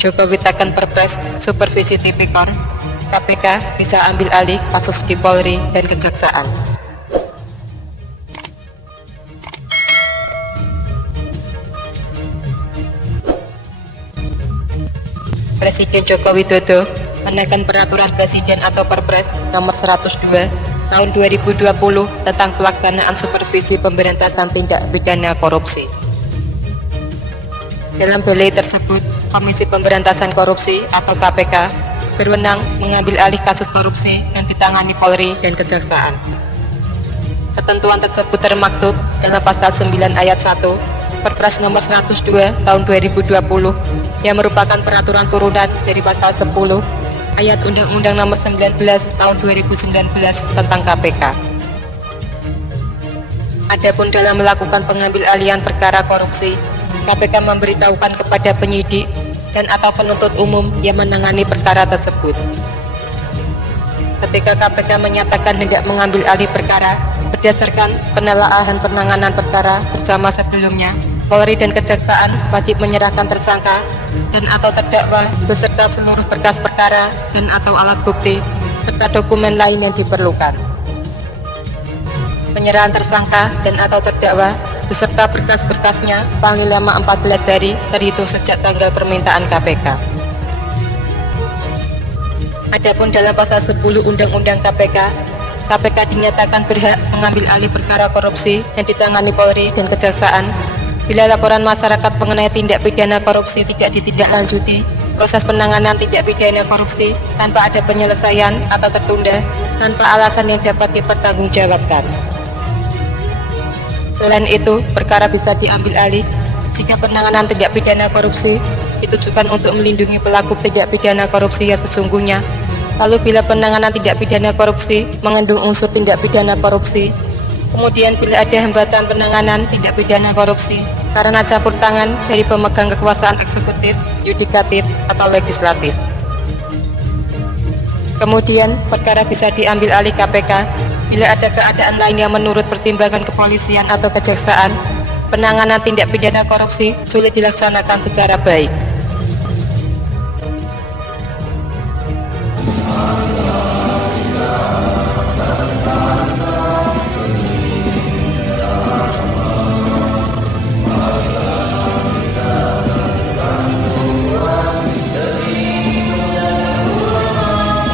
Jokowi tekan Perpres supervisi tipikor, KPK bisa ambil alih kasus di Polri dan Kejaksaan. Presiden Joko Widodo menaikkan peraturan presiden atau Perpres nomor 102 tahun 2020 tentang pelaksanaan supervisi pemberantasan tindak pidana korupsi. Dalam belai tersebut, Komisi Pemberantasan Korupsi atau KPK berwenang mengambil alih kasus korupsi yang ditangani Polri dan Kejaksaan. Ketentuan tersebut termaktub dalam pasal 9 ayat 1 Perpres nomor 102 tahun 2020 yang merupakan peraturan turunan dari pasal 10 ayat Undang-Undang nomor 19 tahun 2019 tentang KPK. Adapun dalam melakukan pengambil alihan perkara korupsi, KPK memberitahukan kepada penyidik dan atau penuntut umum yang menangani perkara tersebut. Ketika KPK menyatakan hendak mengambil alih perkara berdasarkan penelaahan penanganan perkara bersama sebelumnya, Polri dan Kejaksaan wajib menyerahkan tersangka dan atau terdakwa beserta seluruh berkas perkara dan atau alat bukti serta dokumen lain yang diperlukan. Penyerahan tersangka dan atau terdakwa beserta berkas-berkasnya paling lama 14 hari terhitung sejak tanggal permintaan KPK. Adapun dalam pasal 10 Undang-Undang KPK, KPK dinyatakan berhak mengambil alih perkara korupsi yang ditangani Polri dan Kejaksaan bila laporan masyarakat mengenai tindak pidana korupsi tidak ditindaklanjuti, proses penanganan tindak pidana korupsi tanpa ada penyelesaian atau tertunda tanpa alasan yang dapat dipertanggungjawabkan. Selain itu, perkara bisa diambil alih jika penanganan tindak pidana korupsi ditujukan untuk melindungi pelaku tindak pidana korupsi yang sesungguhnya. Lalu bila penanganan tindak pidana korupsi mengandung unsur tindak pidana korupsi, kemudian bila ada hambatan penanganan tindak pidana korupsi karena campur tangan dari pemegang kekuasaan eksekutif, yudikatif, atau legislatif. Kemudian perkara bisa diambil alih KPK bila ada keadaan lain yang menurut pertimbangan kepolisian atau kejaksaan penanganan tindak pidana korupsi sulit dilaksanakan secara baik.